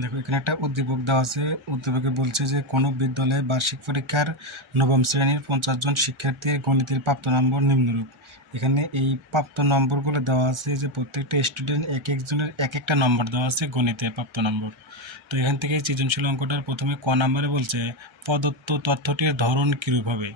দেখো, এখানে একটা উদ্দীপক দেওয়া আছে। উদ্দীপকে বলছে যে, কোনো বিদ্যালয়ে বার্ষিক পরীক্ষার নবম শ্রেণির পঞ্চাশ জন শিক্ষার্থীর গণিতের প্রাপ্ত নম্বর নিম্নরূপ। এখানে এই প্রাপ্ত নম্বরগুলো দেওয়া আছে যে, প্রত্যেকটা স্টুডেন্ট এক একজনের এক একটা নম্বর দেওয়া আছে গণিতে প্রাপ্ত নম্বর। তো এখান থেকে সৃজনশীল অঙ্কটার প্রথমে ক নম্বরে বলছে, প্রদত্ত তথ্যটির ধরন কীরূপ হবে?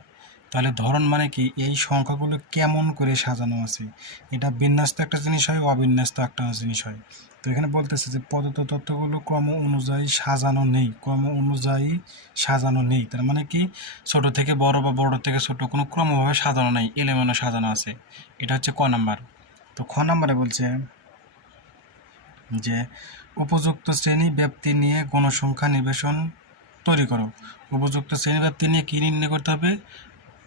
তাহলে ধরন মানে কি? এই সংখ্যাগুলো কেমন করে সাজানো আছে? এটা বিন্যস্ত একটা জিনিস হয়, অবিন্যস্ত একটা জিনিস হয়। তো এখানে বলতেছে যে প্রদত্ত তথ্যগুলো ক্রম অনুযায়ী সাজানো নেই, ক্রম অনুযায়ী সাজানো নেই। তার মানে কি? ছোট থেকে বড় বা বড় থেকে ছোট কোনো ক্রমভাবে সাজানো নেই, এলেমেলো সাজানো আছে। এটা হচ্ছে ক নাম্বার। তো খ নাম্বারে বলছে যে উপযুক্ত শ্রেণি ব্যাপ্তি নিয়ে গণসংখ্যা নিবেশন তৈরি করো। উপযুক্ত শ্রেণি ব্যাপ্তি নিয়ে কী নির্ণয় করতে হবে?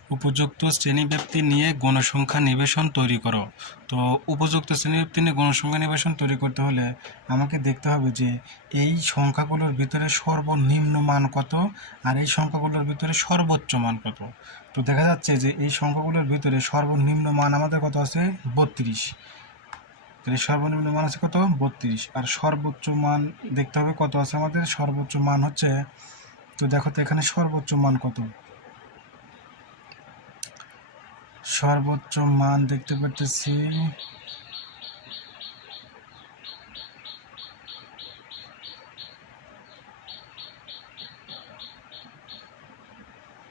উপযুক্ত শ্রেণীব্যাপ্তি নিয়ে গণসংখ্যা নিবেশন তৈরি করো। তো উপযুক্ত শ্রেণীব্যাপ্তি নিয়ে গণসংখ্যা নিবেশন তৈরি করতে হলে আমাকে দেখতে হবে যে এই সংখ্যাগুলোর ভিতরে সর্বনিম্ন মান কত আর এই সংখ্যাগুলোর ভিতরে সর্বোচ্চ মান কত। তো দেখা যাচ্ছে যে এই সংখ্যাগুলোর ভিতরে সর্বনিম্ন মান আমাদের কত আছে? বত্রিশ। তাহলে সর্বনিম্ন মান আছে কত? বত্রিশ। আর সর্বোচ্চ মান দেখতে হবে কত আছে আমাদের? সর্বোচ্চ মান হচ্ছে, তো দেখো তো এখানে সর্বোচ্চ মান কত। সর্বোচ্চ মান দেখতে পাচ্ছি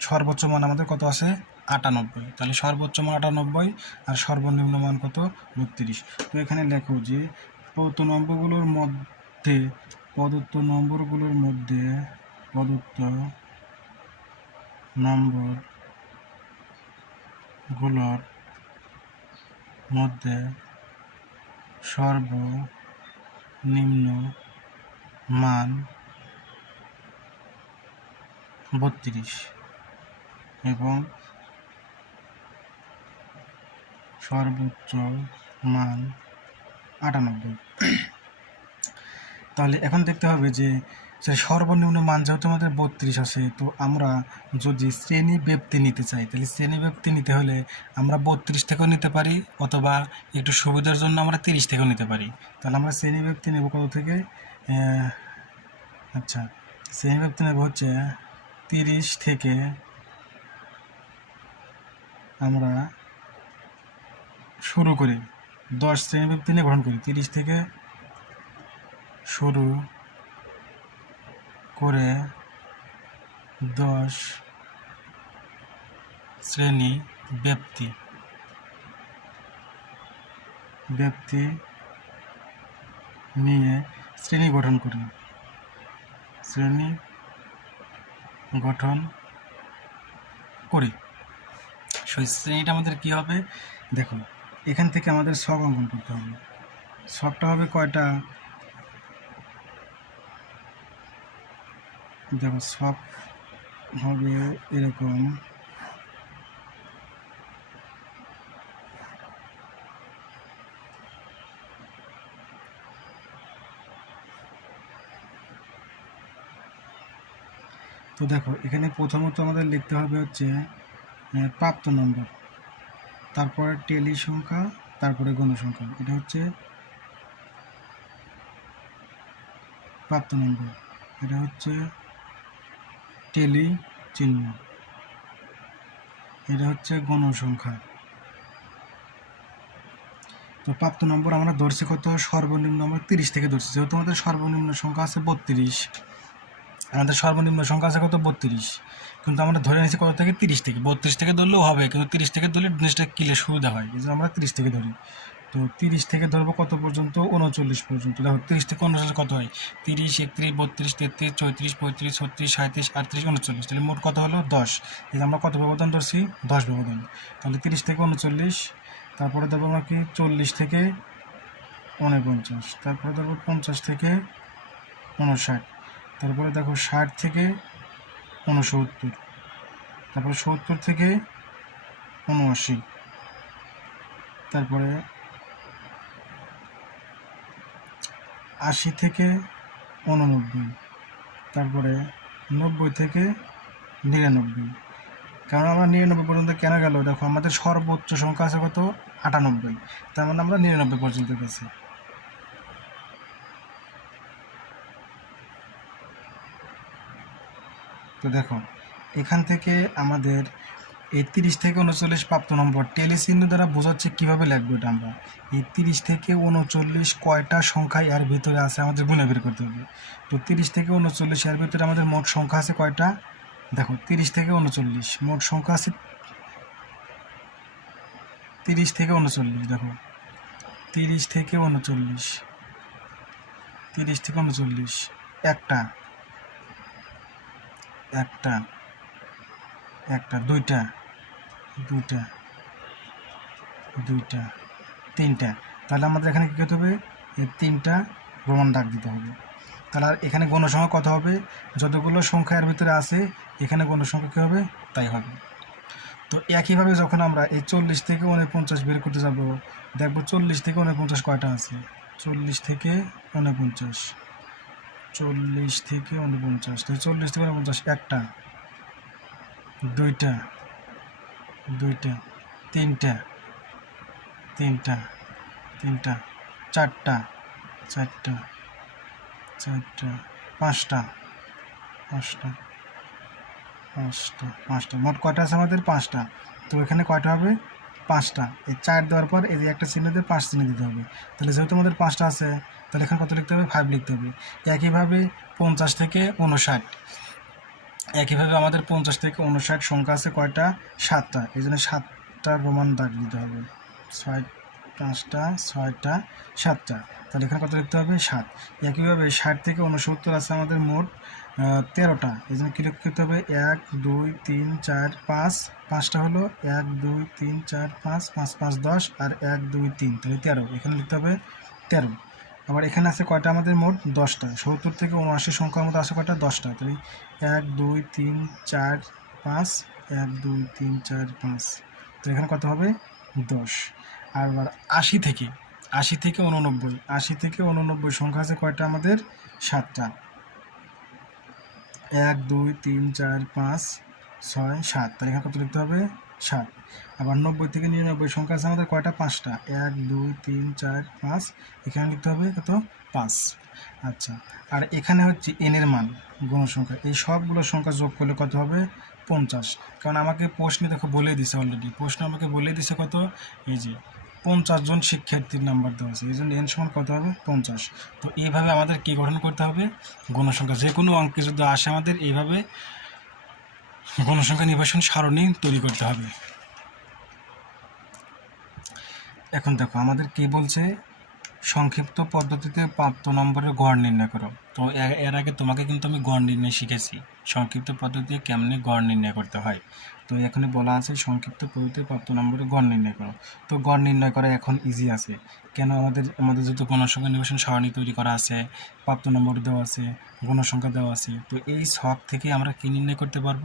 সর্বোচ্চ মান আমাদের কত আছে? আটানব্বই। তাহলে সর্বোচ্চ মান আটানব্বই আর সর্বনিম্ন মান কত? বত্রিশ। তো এখানে লেখো যে প্রদত্ত নম্বরগুলোর মধ্যে প্রদত্ত নম্বরগুলোর মধ্যে প্রদত্ত নম্বর গুলোর মধ্যে সর্বনিম্ন মান বত্রিশ এবং সর্বোচ্চ মান আটানব্বই। তাহলে এখন দেখতে হবে যে সর্বনিম্ন মান যেহেতু আমাদের বত্রিশ আছে, তো আমরা যদি শ্রেণি ব্যক্তি নিতে চাই, তাহলে শ্রেণি ব্যক্তি নিতে হলে আমরা বত্রিশ থেকেও নিতে পারি, অথবা একটু সুবিধার জন্য আমরা তিরিশ থেকেও নিতে পারি। তাহলে আমরা শ্রেণি ব্যক্তি নেব কত থেকে? আচ্ছা শ্রেণি ব্যক্তি নেব হচ্ছে তিরিশ থেকে আমরা শুরু করি, দশ শ্রেণি ব্যক্তি নিয়ে গ্রহণ করি, তিরিশ থেকে শুরু করে দশ শ্রেণি ব্যক্তি। ব্যক্তি নিয়ে শ্রেণি গঠন করি। শ্রেণি গঠন করি। সেই শ্রেণীটা আমাদের কি হবে? দেখো এখান থেকে আমাদের ছক অঙ্কন করতে হবে। ছকটা হবে কয়টা? দেখো সব হবে এরকম। তো দেখো, এখানে প্রথমত আমাদের লিখতে হবে হচ্ছে প্রাপ্ত নম্বর, তারপরে টেলি সংখ্যা তারপরে গণসংখ্যা। এটা হচ্ছে প্রাপ্ত নম্বর। এটা হচ্ছে টেলি চিহ্ন এটা হচ্ছে গণসংখ্যা। তো প্রাপ্ত নম্বর আমরা ধরছি কত? সর্বনিম্ন আমরা তিরিশ থেকে ধরছি। যেহেতু আমাদের সর্বনিম্ন সংখ্যা আছে বত্রিশ। আমাদের সর্বনিম্ন সংখ্যা আছে কত? বত্রিশ। কিন্তু আমরা ধরে নিয়েছি কত থেকে? তিরিশ থেকে। বত্রিশ থেকে ধরলেও হবে, কিন্তু তিরিশ থেকে ধরলে জিনিসটা কিলে সুবিধা হয়। এই জন্য আমরা তিরিশ থেকে ধরি। তো তিরিশ থেকে ধরবো কত পর্যন্ত? উনচল্লিশ পর্যন্ত। দেখো, তিরিশ থেকে উনচল্লিশ কত হয়? তিরিশ, একত্রিশ, বত্রিশ, তেত্রিশ, চৌত্রিশ, পঁয়ত্রিশ, ছত্রিশ সাঁত্রিশ আটত্রিশ, উনচল্লিশ। তাহলে মোট কত হলো? দশ। এই আমরা কত ব্যবধান ধরছি? দশ ব্যবধান। তাহলে তিরিশ থেকে উনচল্লিশ, তারপরে ধরবো আমরা কি? চল্লিশ থেকে উনপঞ্চাশ। তারপরে ধরবো পঞ্চাশ থেকে উনষাট। তারপরে দেখো ষাট থেকে উনসত্তর। তারপরে সত্তর থেকে উনআশি। তারপরে আশি থেকে উননব্বই, তারপরে নব্বই থেকে নিরানব্বই। কারণ আমরা নিরানব্বই পর্যন্ত কেন গেল? দেখো, আমাদের সর্বোচ্চ সংখ্যা আছে কত? আটানব্বই। তার মানে আমরা নিরানব্বই পর্যন্ত গেছি। তো দেখো, এখান থেকে আমাদের এই তিরিশ থেকে উনচল্লিশ প্রাপ্ত নম্বর টেলিচিহ্ন দ্বারা বোঝাচ্ছে কীভাবে লিখব এটা আমরা। এই তিরিশ থেকে উনচল্লিশ কয়টা সংখ্যা এর ভিতরে আছে আমাদের গুণে বের করতে হবে। তো তিরিশ থেকে উনচল্লিশ এর ভিতরে আমাদের মোট সংখ্যা আছে কয়টা? দেখো, তিরিশ থেকে উনচল্লিশ, মোট সংখ্যা আছে তিরিশ থেকে উনচল্লিশ, দেখো। তিরিশ থেকে উনচল্লিশ, তিরিশ থেকে উনচল্লিশ, একটা একটা একটা, দুইটা। দুইটা। দুইটা। তিনটা। তাহলে আমাদের এখানে কী করতে হবে? এই তিনটা রোমান দাগ দিতে হবে। তাহলে আর এখানে গণসংখ্যা কত হবে? যতগুলো সংখ্যা এর ভিতরে আছে, এখানে গণসংখ্যা কী হবে? তাই হবে। তো একইভাবে যখন আমরা এই চল্লিশ থেকে উনপঞ্চাশ বের করতে যাব, দেখব চল্লিশ থেকে উনপঞ্চাশ কয়টা আছে? চল্লিশ থেকে উনপঞ্চাশ। চল্লিশ থেকে উনপঞ্চাশ। তো চল্লিশ থেকে উনপঞ্চাশ একটা। দুইটা। দুইটা, তিনটা তিনটা তিনটা, চারটা চারটা চারটা, পাঁচটা পাঁচটা পাঁচটা পাঁচটা। মোট কয়টা আছে আমাদের? পাঁচটা। তো এখানে কয়টা হবে? পাঁচটা। এই চার দেওয়ার পর এই যে একটা চিহ্ন দিয়ে পাঁচ চিহ্ন দিতে হবে। তাহলে যেহেতু আমাদের পাঁচটা আছে, তাহলে এখানে কত লিখতে হবে? ফাইভ লিখতে হবে। একইভাবে পঞ্চাশ থেকে উনষাট একইভাবে আমাদের পঞ্চাশ থেকে উনষাট সংখ্যা আছে কয়টা? সাতটা। এই জন্য সাতটা রোমান দাগ দিতে হবে। ছয় পাঁচটা, ছয়টা, সাতটা। তাহলে এখানে কত লিখতে হবে? সাত। একইভাবে ষাট থেকে উনসত্তর আছে আমাদের মোট তেরোটা। এই জন্য কী লিখতে হবে? এক, দুই, তিন, চার, পাঁচ। পাঁচটা হলো এক, দুই, তিন, চার, পাঁচ পাঁচ পাঁচ, দশ আর এক, দুই, তিন। তাহলে তেরো। এখানে লিখতে হবে তেরো। আবার এখানে আছে কয়টা? আমাদের মোট দশটা। সত্তর থেকে উনআশি সংখ্যার মধ্যে আছে কয়টা? দশটা। তাহলে এক, দুই, তিন, চার, পাঁচ। এক, দুই, তিন, চার, পাঁচ। তো এখানে কত হবে? দশ। আর আবার আশি থেকে আশি থেকে উননব্বই। আশি থেকে উননব্বই সংখ্যা আছে কয়টা? আমাদের সাতটা। এক, দুই, তিন, চার, পাঁচ, ছয়, সাত। তাহলে এখানে কত লিখতে হবে? সাত। আবার নব্বই থেকে নিরানব্বই সংখ্যা আছে আমাদের কয়টা? পাঁচটা। এক, দুই, তিন, চার, পাঁচ। এখানে লিখতে হবে কত? পাঁচ। আচ্ছা। আর এখানে হচ্ছে এনের মান গণসংখ্যা এই সবগুলো সংখ্যা যোগ করলে কত হবে? পঞ্চাশ। কারণ আমাকে প্রশ্নে দেখো বলে দিছে অলরেডি প্রশ্ন আমাকে বলে দিছে কত? এই যে পঞ্চাশ জন শিক্ষার্থীর নাম্বার দেওয়া আছে। এই জন্য এন সমান কত হবে? পঞ্চাশ। তো এইভাবে আমাদের কী গঠন করতে হবে? গণসংখ্যা যে কোনো অঙ্কে যদি আসে আমাদের, এইভাবে গণসংখ্যা নির্বাচন সারণী তৈরি করতে হবে। এখন দেখো, আমাদের কি বলছে, সংক্ষিপ্ত পদ্ধতিতে প্রাপ্ত নম্বরের গড় নির্ণয় করো। তো এর আগে তোমাকে কিন্তু আমি গড় নির্ণয় শিখেছি, সংক্ষিপ্ত পদ্ধতিতে কেমনে গড় নির্ণয় করতে হয়। তো এখানে বলা আছে, সংক্ষিপ্ত পদ্ধতিতে প্রাপ্ত নম্বরের গড় নির্ণয় করো। তো গড় নির্ণয় করা এখন ইজি আছে। কেন আমাদের আমাদের যেহেতু গণসংখ্যা নির্বাচন সারণী তৈরি করা আছে, প্রাপ্ত নম্বর দেওয়া আছে, গণসংখ্যা দেওয়া আছে, তো এই ছক থেকে আমরা কি নির্ণয় করতে পারব?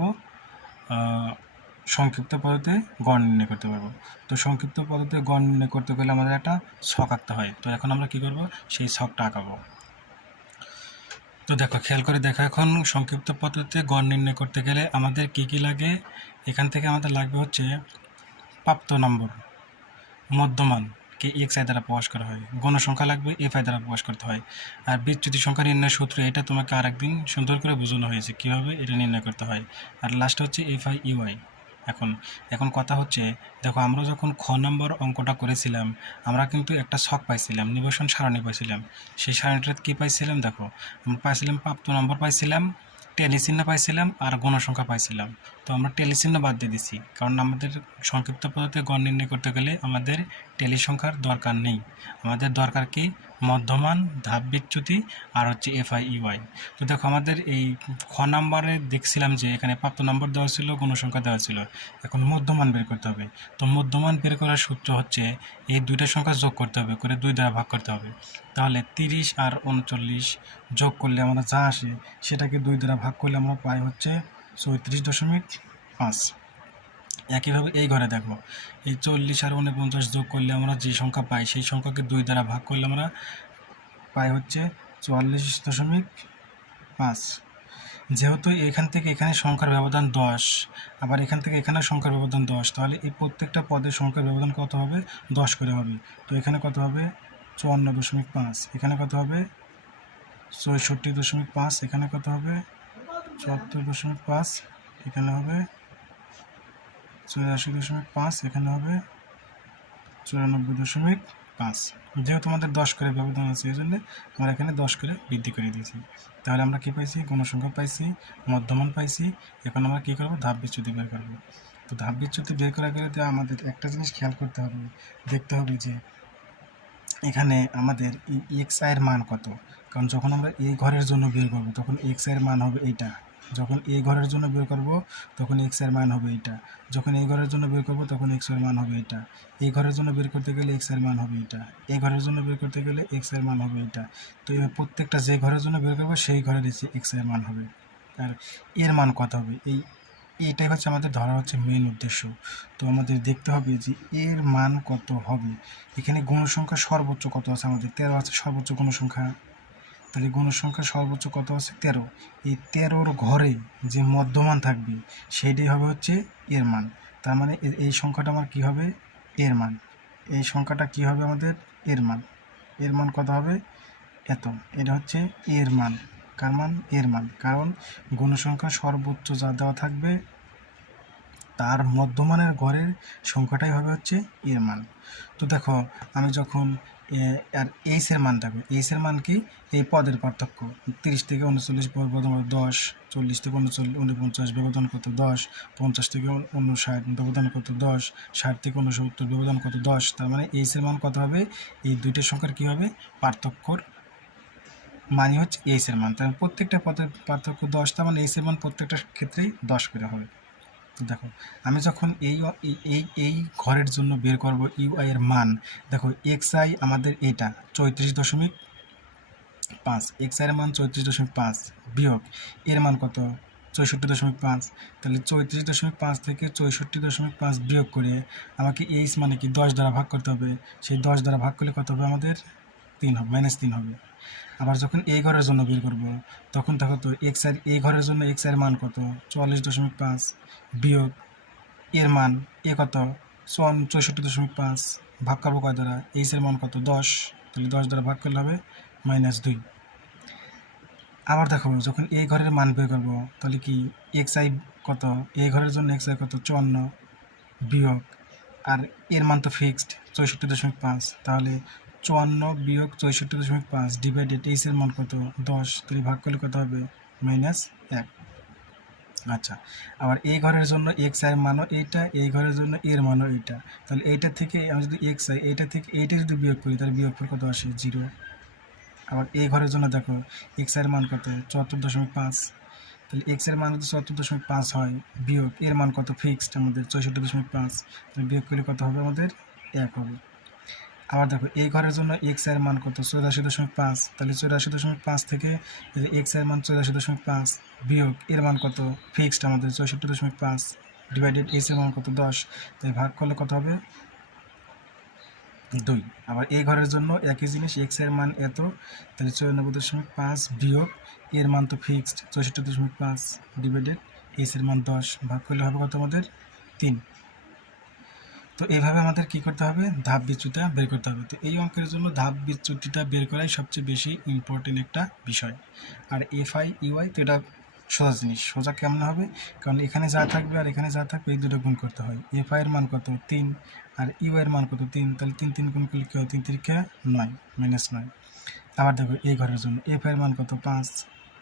সংক্ষিপ্ত পদ্ধতিতে গড় নির্ণয় করতে পারব। তো সংক্ষিপ্ত পদ্ধতিতে গড় নির্ণয় করতে গেলে আমাদের একটা ছক আঁকতে হয়। তো এখন আমরা কি করব? সেই ছকটা আঁকাবো। তো দেখো, খেয়াল করে দেখো এখন, সংক্ষিপ্ত পদ্ধতিতে গড় নির্ণয় করতে গেলে আমাদের কি কি লাগে? এখান থেকে আমাদের লাগবে হচ্ছে প্রাপ্ত নম্বর, মধ্যমান। কে এক্স আই দ্বারা প্রকাশ করা হয়? গণসংখ্যা লাগবে এফ আই দ্বারা প্রকাশ করতে হয়। আর বিচ্যুতি সংখ্যা নির্ণয় সূত্র, এটা তোমাকে আরেকদিন সুন্দর করে বোঝানো হয়েছে কীভাবে এটা নির্ণয় করতে হয়। আর লাস্ট হচ্ছে এফ আই ইউআই এখন এখন কথা হচ্ছে, দেখো আমরা যখন খ নম্বর অঙ্কটা করেছিলাম, আমরা কিন্তু একটা ছক পাইছিলাম, নিবেশন সারণী পাইছিলাম। সেই সারণীটাতে কী পাইছিলাম দেখো? আমরা পাইছিলাম প্রাপ্ত নম্বর পাইছিলাম টেলিচিহ্ন পাইছিলাম আর গণসংখ্যা পাইছিলাম। তো আমরা টেলিচিহ্ন বাদ দিয়ে দিছি, কারণ আমাদের সংক্ষিপ্ত পদ্ধতিতে গণ নির্ণয় করতে গেলে আমাদের টেলিসংখ্যার দরকার নেই। আমাদের দরকার কি? মধ্যমান ধাপ বিচ্যুতি আর হচ্ছে এফআই ইউআই তো দেখো আমাদের এই খ নাম্বারে দেখছিলাম যে এখানে প্রাপ্ত নম্বর দেওয়া ছিল কোনো সংখ্যা দেওয়া ছিল। এখন মধ্যমান বের করতে হবে। তো মধ্যমান বের করার সূত্র হচ্ছে এই দুইটা সংখ্যা যোগ করতে হবে, করে দুই দ্বারা ভাগ করতে হবে। তাহলে তিরিশ আর উনচল্লিশ যোগ করলে আমরা যা আসে, সেটাকে দুই দ্বারা ভাগ করলে আমরা পাই হচ্ছে চৌত্রিশ দশমিক পাঁচ। একইভাবে এই ঘরে দেখো, এই চল্লিশ আর উনপঞ্চাশ যোগ করলে আমরা যে সংখ্যা পাই, সেই সংখ্যাকে দুই দ্বারা ভাগ করলে আমরা পাই হচ্ছে চুয়াল্লিশ দশমিক পাঁচ। যেহেতু এখান থেকে এখানে সংখ্যার ব্যবধান দশ, আবার এখান থেকে এখানে সংখ্যার ব্যবধান দশ, তাহলে এই প্রত্যেকটা পদের সংখ্যার ব্যবধান কত হবে? দশ করে হবে। তো এখানে কত হবে? চুয়ান্ন দশমিক পাঁচ। এখানে কত হবে? চৌষট্টি দশমিক পাঁচ। এখানে কত হবে? চুয়াত্তর দশমিক পাঁচ। এখানে হবে চুরাশি দশমিক পাঁচ, এখানে হবে চুরানব্বই দশমিক পাঁচ। যেহেতু আমাদের দশ করে ব্যবধান আছে এই জন্য আমরা এখানে দশ করে বৃদ্ধি করে দিয়েছি। তাহলে আমরা কী পাইছি? গণসংখ্যা পাইছি, মধ্যমান পাইছি। এখন আমরা কী করব? ধাপ বিচ্যুতি বের করব। তো ধাপ বিচ্যুতি বের করা গেলে তো আমাদের একটা জিনিস খেয়াল করতে হবে, দেখতে হবে যে এখানে আমাদের এক্স আয়ের মান কত। কারণ যখন আমরা এই ঘরের জন্য বের করব, তখন এক্স আয়ের মান হবে এইটা। যখন এই ঘরের জন্য বের করব, তখন এক্সের মান হবে এইটা যখন এই ঘরের জন্য বের করব, তখন এক্সের মান হবে এটা। এই ঘরের জন্য বের করতে গেলে এক্সের মান হবে এটা। এই ঘরের জন্য বের করতে গেলে এক্সের মান হবে এটা। তো প্রত্যেকটা যে ঘরের জন্য বের করব, সেই ঘরের এক্সের মান হবে। আর এর মান কত হবে? এই, এইটাই হচ্ছে আমাদের ধরা হচ্ছে মেন উদ্দেশ্য। তো আমাদের দেখতে হবে যে এর মান কত হবে। এখানে গণসংখ্যা সর্বোচ্চ কত আছে আমাদের? তেরো আছে, সর্বোচ্চ গণসংখ্যা তাহলে গণসংখ্যা সর্বোচ্চ কত আছে? তেরো। এই তেরোর ঘরে যে মধ্যমান থাকবে, সেইটাই হবে হচ্ছে এর মান। তার মানে এই সংখ্যাটা আমার কি হবে? এর মান। এই সংখ্যাটা কি হবে আমাদের? এর মান। এর মান কত হবে? এত। এটা হচ্ছে এর মান। কার মান? এর মান। কারণ গণসংখ্যা সর্বোচ্চ যা দেওয়া থাকবে তার মধ্যমানের গড়ের সংখ্যাটাই হবে হচ্ছে এর মান। তো দেখো, আমি যখন আর এইসের মান থাকবে এইসের মান কি? এই পদের পার্থক্য, তিরিশ থেকে উনচল্লিশ ব্যবধান দশ, চল্লিশ থেকে উনচল্লিশ, উনপঞ্চাশ ব্যবধান কত দশ, পঞ্চাশ থেকে উনষাট ব্যবধান কত দশ, ষাট থেকে উনসত্তর ব্যবধান কত দশ, তার মানে এইসের মান কত হবে? এই দুইটা সংখ্যার কী হবে? পার্থক্যর মানে হচ্ছে এইসের মান। তার প্রত্যেকটা পদের পার্থক্য দশ, তার মানে এইসের মান প্রত্যেকটা ক্ষেত্রেই দশ করে হবে। দেখো, আমি যখন এই এই- এই ঘরের জন্য বের করব ইউআই এর মান, দেখো এক্স আই আমাদের এইটা, চৌত্রিশ দশমিক পাঁচ এক্স আই এর মান চৌত্রিশ দশমিক পাঁচ বিয়োগ, এর মান কত? চৌষট্টি দশমিক পাঁচ। তাহলে চৌত্রিশ দশমিক পাঁচ থেকে চৌষট্টি দশমিক পাঁচ বিয়োগ করে আমাকে এইচ মানে কি দশ দ্বারা ভাগ করতে হবে, সেই দশ দ্বারা ভাগ করলে কত হবে আমাদের? তিন হবে মাইনাস তিন হবে। আবার যখন এই ঘরের জন্য বের করব, তখন দেখো তো এক্স আর এই ঘরের জন্য এক্সের মান কত? চুয়াল্লিশ দশমিক পাঁচ বিয়োগ এর মান এ কত? চুয়ান, চৌষট্টি দশমিক পাঁচ। ভাগ করব কয় দ্বারা? এইচ এর মান কত? দশ। তাহলে দশ দ্বারা ভাগ করলে হবে মাইনাস দুই। আবার দেখো, যখন এই ঘরের মান বের করব, তাহলে কি এক্স আই কত? এই ঘরের জন্য এক্স আই কত? চুয়ান্ন বিয়োগ। আর এর মান তো ফিক্সড চৌষট্টি দশমিক পাঁচ। তাহলে চুয়ান্ন বিয়োগ চৌষট্টি দশমিক পাঁচ ডিভাইডেড এইচের মান কত? দশ। তাহলে ভাগ করলে কত হবে? মাইনাস এক। আচ্ছা আবার এই ঘরের জন্য এক্সের মানও এইটা, এই ঘরের জন্য এর মানও এইটা। তাহলে এইটা থেকে আমি যদি এক্স আই এইটা থেকে এইটা যদি বিয়োগ করি, তাহলে বিয়োগফল কত আসে? জিরো আবার এই ঘরের জন্য দেখো এক্সের মান কত? চুয়াত্তর দশমিক পাঁচ। তাহলে এক্সের মান যদি চুয়াত্তর দশমিক পাঁচ হয়, বিয়োগ এর মান কত? ফিক্সড আমাদের চৌষট্টি দশমিক পাঁচ। তাহলে বিয়োগ করলে কত হবে? আমাদের এক হবে। আবার দেখো, এই ঘরের জন্য এক্সের মান কত? চৌরাশি দশমিক পাঁচ। তাহলে চৌরাশি দশমিক পাঁচ থেকে এক্সের মান চৌরাশি দশমিক পাঁচ বিয়োগ এর মান কত? ফিক্সড আমাদের চৌষট্টি দশমিক পাঁচ ডিভাইডেড এইচ এর মান কত? দশ। তাই ভাগ করলে কত হবে? দুই। আবার এই ঘরের জন্য একই জিনিস এক্সের মান এত, তাহলে চৌরানব্বই দশমিক পাঁচ বিয়োগ এর মান তো ফিক্সড চৌষট্টি দশমিক পাঁচ ডিভাইডেড এইচ এর মান দশ। ভাগ করলে হবে কত আমাদের? তিন। তো এইভাবে আমাদের কি করতে হবে? ধাপ বিচ্যুতিটা বের করতে হবে। তো এই অঙ্কের জন্য ধাপ বিচ্যুতিটা বের করাই সবচেয়ে বেশি ইম্পর্টেন্ট একটা বিষয়। আর এফ আই ইউআই তো এটা সোজা জিনিস। সোজা কেমন হবে? কারণ এখানে যা থাকবে আর এখানে যা থাকবে এই দুটো গুণ করতে হয়। এফ আই এর মান কত? তিন। আর ইউ এর মান কত? তিন। তাহলে তিন তিন গুণ করলে কী হয়? তিন তিরিকা নয় মাইনাস নয়। আবার দেখো এই ঘরের জন্য এফ আই এর মান কত? পাঁচ।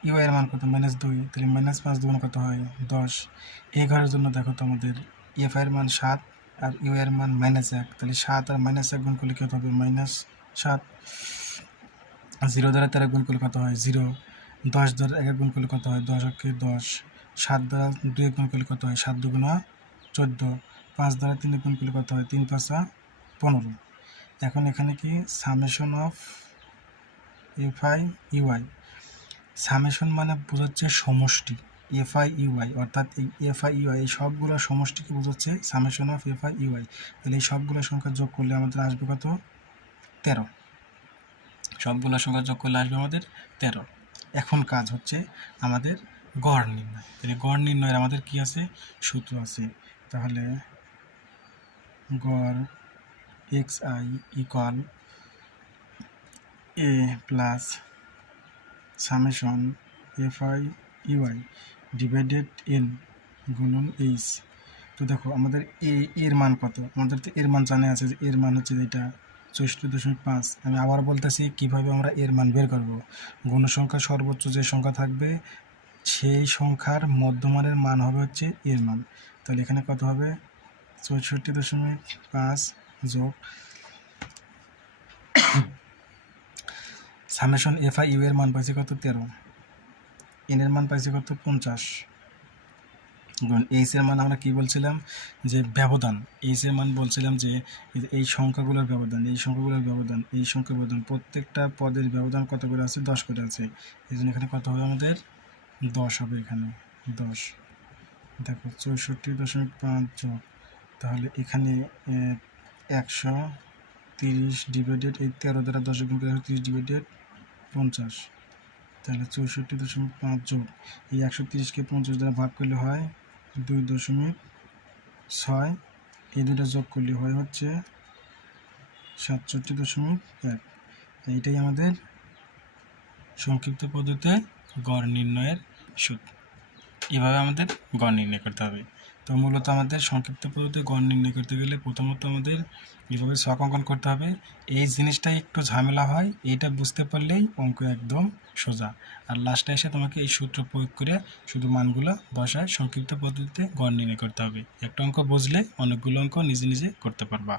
ইউ এর মান কত? মাইনাস দুই। তাহলে মাইনাস পাঁচ দুগুণ কত হয়? দশ। এই ঘরের জন্য দেখো তো আমাদের এফ মান সাত। আর ইউ এর মান মাইনাস এক। তাহলে সাত আর মাইনাস এক গুণ করলে কত হবে? মাইনাস সাত। জিরো দ্বারা তেরো গুণ করলে কত হয়? জিরো। দশ দ্বারা এক গুণ করলে কত হয়? দশ একে দশ। সাত দ্বারা দুই গুণ করলে কত হয়? সাত দুগুণা চোদ্দ। পাঁচ দ্বারা তিন গুণ করলে কত হয়? তিন পাঁচা পনেরো। এখন এখানে কি? Summation of I U I summation মানে বোঝাচ্ছে সমষ্টি। এফ আই ইউআই অর্থাৎ এই এফ আই ইউআই এই সবগুলো সমষ্টিকে বোঝাচ্ছে summation of F I U I তাহলে এই সবগুলো সংখ্যা যোগ করলে আমাদের আসবে কত? তেরো। সবগুলো সংখ্যা যোগ করলে আসবে আমাদের তেরো। এখন কাজ হচ্ছে আমাদের গড় নির্ণয়। তাহলে গড় নির্ণয়ের আমাদের কি আছে? সূত্র আছে। তাহলে গড় X I equal A plus summation F I U I divided N গুণন এইচ। তো দেখো, আমাদের এ, এর মান কত? আমাদের তো এর মান জানা আছে যে এর মান হচ্ছে যেটা চৌষট্টি দশমিক পাঁচ। আমি আবার বলতেছি, কীভাবে আমরা এর মান বের করব? গুণসংখ্যা সর্বোচ্চ যে সংখ্যা থাকবে, সেই সংখ্যার মধ্যমানের মান হবে হচ্ছে এর মান। তাহলে এখানে কত হবে? চৌষট্টি দশমিক পাঁচ যোগ সামেশন এফ আই ইউ এর মান পাইছে কত? তেরো। এন এর মান পাইছে কত? পঞ্চাশ। গুণ এইচ এর মান আমরা কি বলছিলাম? যে ব্যবধান। এইচ এর মান বলছিলাম যে এই সংখ্যাগুলোর ব্যবধান, এই সংখ্যাগুলোর ব্যবধান, এই সংখ্যার ব্যবধান। প্রত্যেকটা পদের ব্যবধান কত করে আছে? দশ করে আছে। এই জন্য এখানে কত হবে আমাদের? দশ হবে এখানে। দশ। দেখো, চৌষট্টি দশমিক পাঁচ যোগ। তাহলে এখানে একশো তিরিশ ডিভাইডেড এই তেরো দ্বারা দশ গুণ করে তিরিশ ডিভাইডেড পঞ্চাশ। তাহলে চৌষট্টি দশমিক পাঁচ যোগ এই একশো তিরিশকে পঞ্চাশ দ্বারা ভাগ করলে হয় দুই দশমিক ছয়। এই দুটো যোগ করলে হয় হচ্ছে সাতষট্টি দশমিক এক। এইটাই আমাদের সংক্ষিপ্ত পদ্ধতিতে গড় নির্ণয়ের সূত্র। এভাবে আমাদের গড় নির্ণয় করতে হবে। তো মূলত আমাদের সংক্ষিপ্ত পদ্ধতি গণ নির্ণয় করতে গেলে প্রথমত আমাদের এভাবে শখ অঙ্কন করতে হবে। এই জিনিসটা একটু ঝামেলা হয়, এইটা বুঝতে পারলেই অঙ্ক একদম সোজা। আর লাস্টে এসে তোমাকে এই সূত্র প্রয়োগ করে শুধু মানগুলো বসায় সংক্ষিপ্ত পদ্ধতিতে গণ নির্ণয় করতে হবে। একটা অঙ্ক বুঝলে অনেকগুলো অঙ্ক নিজে নিজে করতে পারবা।